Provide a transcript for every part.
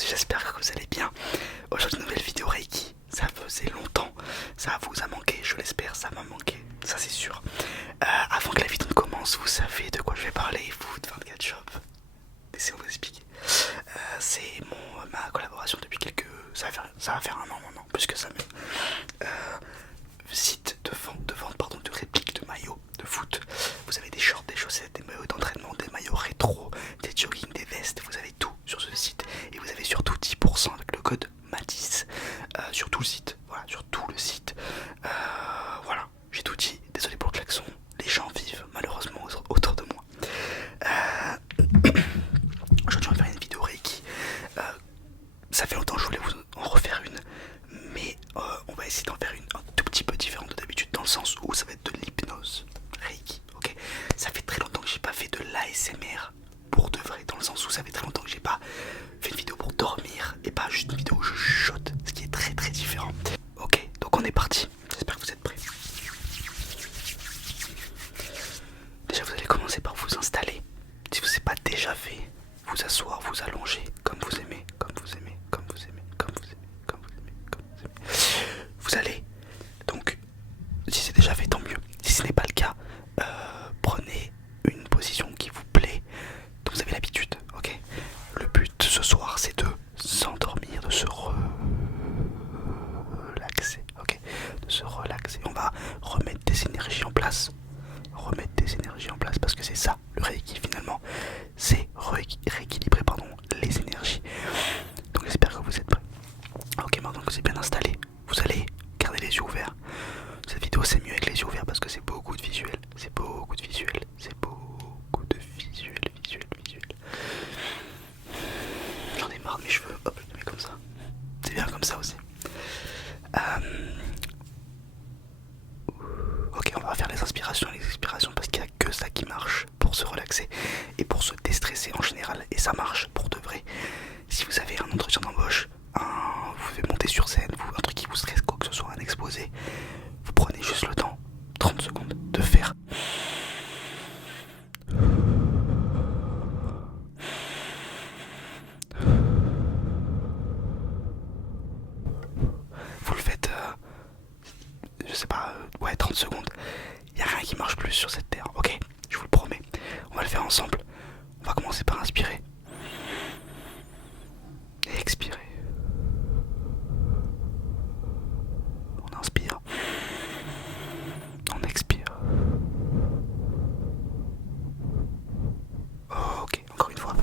tous, j'espère que vous allez bien. Aujourd'hui une nouvelle vidéo Reiki, ça faisait longtemps, ça vous a manqué, je l'espère, ça m'a manqué, ça c'est sûr. Avant que la vidéo ne commence, vous savez de quoi je vais parler, Food 24 Shop. Laissez-moi vous expliquer. C'est ma collaboration depuis ça va faire un an maintenant, plus que ça mais site de vente de répliques de maillots de foot. Vous avez des shorts, des chaussettes, des maillots d'entraînement, des maillots rétro, des jogging, des vestes, vous avez tout sur ce site et vous avez surtout 10% avec le code MATIS sur tout le site. Voilà, sur tout le site. Voilà, j'ai tout dit. Désolé pour le klaxon. Les gens vivent malheureusement autour de moi. Aujourd'hui, on va faire une vidéo Reiki. Ça fait longtemps que je voulais vous en refaire une, mais on va essayer d'en faire une un tout petit peu différente de d'habitude, dans le sens où ça va être de l'hypnose Reiki. Ok, ça fait très longtemps que j'ai pas fait de l'ASMR pour de vrai, dans le sens où ça fait très longtemps que j'ai pas fait une vidéo pour dormir et pas juste une vidéo où je chuchote, ce qui est très très différent. Ok, donc on est parti. J'espère que vous êtes prêts. Déjà, vous allez commencer par vous installer. Si vous n'avez pas déjà fait, vous asseoir, vous allonger, comme vous aimez, comme vous aimez, comme vous aimez, comme vous aimez, comme vous aimez, comme vous aimez. Vous allez donc, si c'est déjà fait, tant mieux. Si ce n'est pas le cas, prenez une position qui vous plaît, dont vous avez l'habitude, ok. Le but ce soir, c'est de s'endormir, de se relaxer, ok, de se relaxer. On va remettre des énergies en place. Remettre des énergies en place parce que c'est ça le Reiki finalement, c'est rééquilibrer les énergies. Donc j'espère que vous êtes prêts. Ok, maintenant que vous êtes bien installé, vous allez garder les yeux ouverts. Cette vidéo c'est mieux avec les yeux ouverts parce que c'est beaucoup de visuels, c'est beaucoup de visuels, c'est beaucoup de visuels. J'en ai marre de mes cheveux, hop, je les mets comme ça. C'est bien comme ça aussi. Ok, on va faire les inspirations et les expirations parce qu'il n'y a que ça qui marche pour se relaxer et pour se déstresser en général. Et ça marche pour de vrai. Si vous avez un entretien d'embauche, vous devez monter sur scène, un truc qui vous stresse, quoi que ce soit, un exposé, vous prenez juste le temps, 30 secondes, de faire. Vous le faites, je sais pas, ouais, 30 secondes. Il n'y a rien qui marche plus sur cette terre, ok? Je vous le promets. On va le faire ensemble. On va commencer par inspirer. Et expirer. On inspire. On expire. Ok, encore une fois.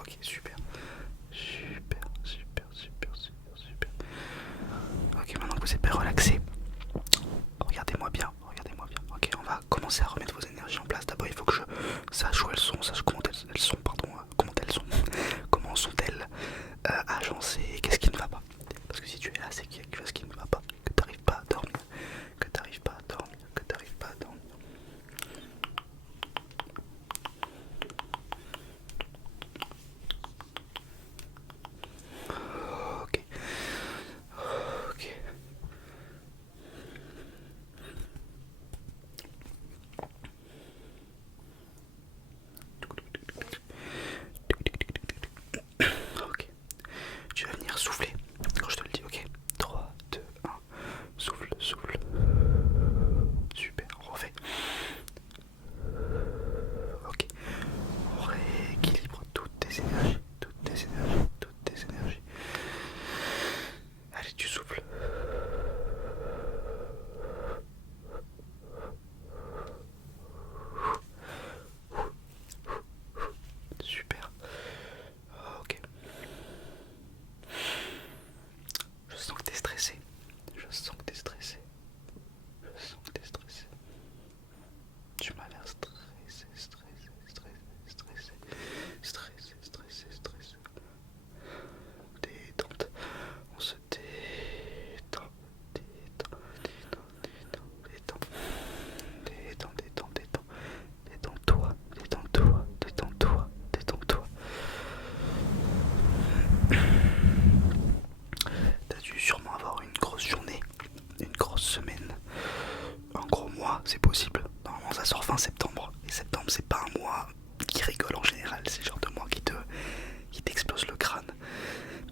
Ok, super. Super.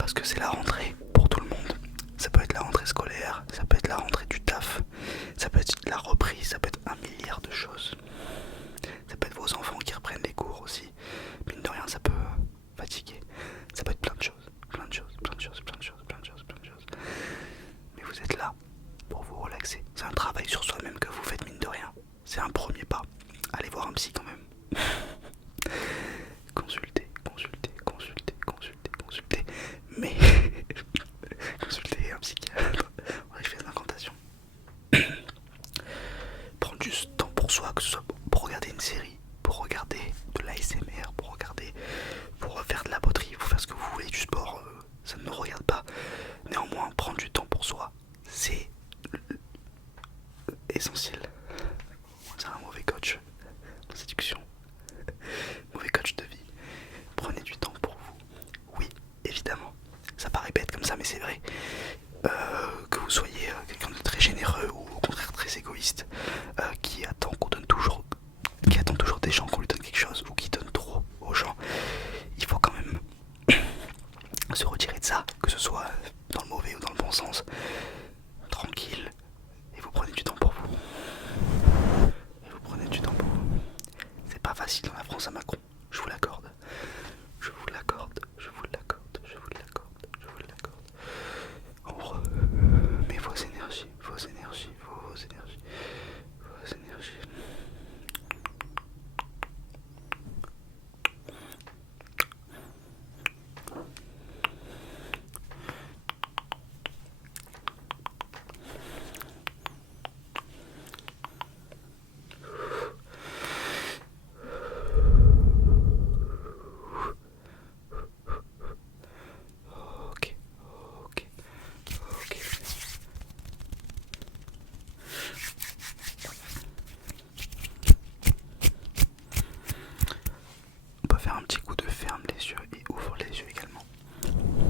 parce que c'est la rentrée pour tout le monde. Ça peut être la rentrée scolaire, ça peut être la rentrée du taf, ça peut être la reprise, ça peut être un milliard de choses. Ça peut être vos enfants qui reprennent les cours aussi. Mine de rien, ça peut fatiguer. Ça peut être plein de choses, plein de choses, plein de choses, plein de choses, plein de choses, plein de choses. Mais vous êtes là pour vous relaxer. C'est un travail sur soi-même que vous faites, mine de rien. C'est un premier pas. Allez voir un psy quand même. Consultez, consultez, consultez, consultez, consultez. Mais consultez un psychiatre. On a fait des incantations. Prendre du temps pour soi, que ce soit pour regarder une série, pour regarder de l'ASMR, pour faire de la poterie, pour faire ce que vous voulez, du sport, ça ne me regarde pas. Néanmoins, prendre du temps pour soi, c'est essentiel. On dirait un mauvais coach en séduction, mauvais coach de vie. Prenez du temps pour vous. Oui, évidemment. Ça paraît bête comme ça, mais c'est vrai. Que vous soyez quelqu'un de très généreux ou au contraire très égoïste, qui attend toujours des gens qu'on lui donne quelque chose, ou qui donne trop aux gens, il faut quand même se retirer de ça, que ce soit dans le mauvais ou dans le bon sens, tranquille, et vous prenez du temps pour vous. Et vous prenez du temps pour vous. C'est pas facile dans la France à Macron, je vous l'accorde. Je vous l'accorde, je vous l'accorde, je vous l'accorde, je vous l'accorde. Mais vos énergies, vos énergies, vos énergies, vos énergies. Ok, ok, ok. On peut faire un petit coup de ferme les yeux et ouvre les yeux également.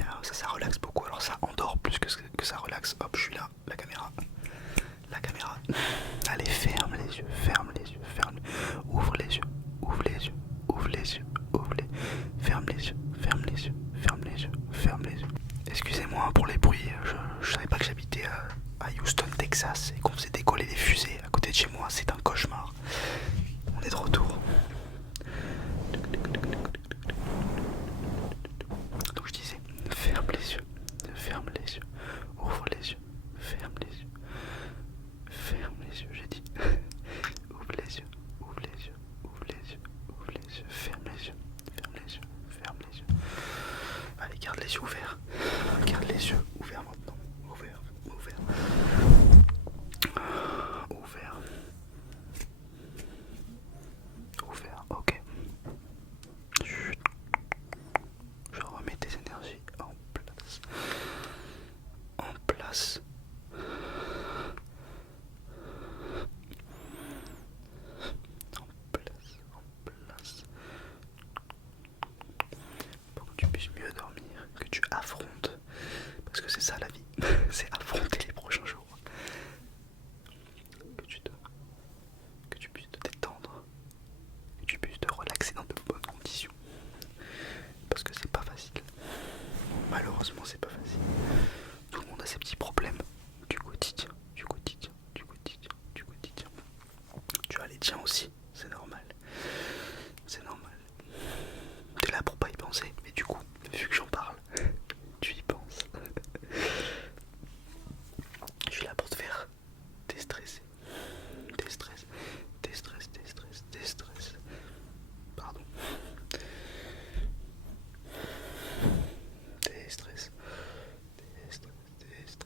Alors ça relaxe beaucoup, alors ça endort plus que ça relaxe. Hop, je suis là, la caméra. La caméra. Allez, ferme les yeux, ferme les yeux, ferme. Ouvre les yeux, ouvre les yeux, ouvre les yeux, ouvre les. Ferme les yeux, ferme les yeux, ferme les yeux, ferme les yeux. Excusez-moi pour les bruits, je savais pas que j'habitais à Houston, Texas, et qu'on faisait décoller des fusées à côté de chez moi, c'est un cauchemar. On est de retour. Donc je disais, ferme les yeux, ferme les yeux, ouvre les yeux, ferme les yeux, ferme les yeux, j'ai dit. Ouvre les yeux, ouvre les yeux, ouvre les yeux, ouvre les yeux, ferme les yeux, ferme les yeux, ferme les yeux. Allez, garde les yeux ouverts, garde les yeux ouverts maintenant, ouverts, ouverts, ouverts, ouverts, ok. Chut. Je remets tes énergies en place, en place. En place, pour que tu puisses mieux dormir, que tu affrontes, parce que c'est ça la vie, c'est affronter les prochains jours, que tu puisses te détendre, que tu puisses te relaxer dans de bonnes conditions, parce que c'est pas facile, malheureusement c'est pas facile, tout le monde a ses petits problèmes du quotidien, du quotidien, du quotidien, du quotidien, tu as les tiens aussi, c'est normal. C'est normal. T'es là pour pas y penser, mais du coup, vu que j'en parle, tu y penses. Je suis là pour te faire déstresser. Déstresse, déstresse, déstresse, déstresse. Pardon. Déstresse, déstresse, déstresse,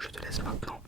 je te laisse maintenant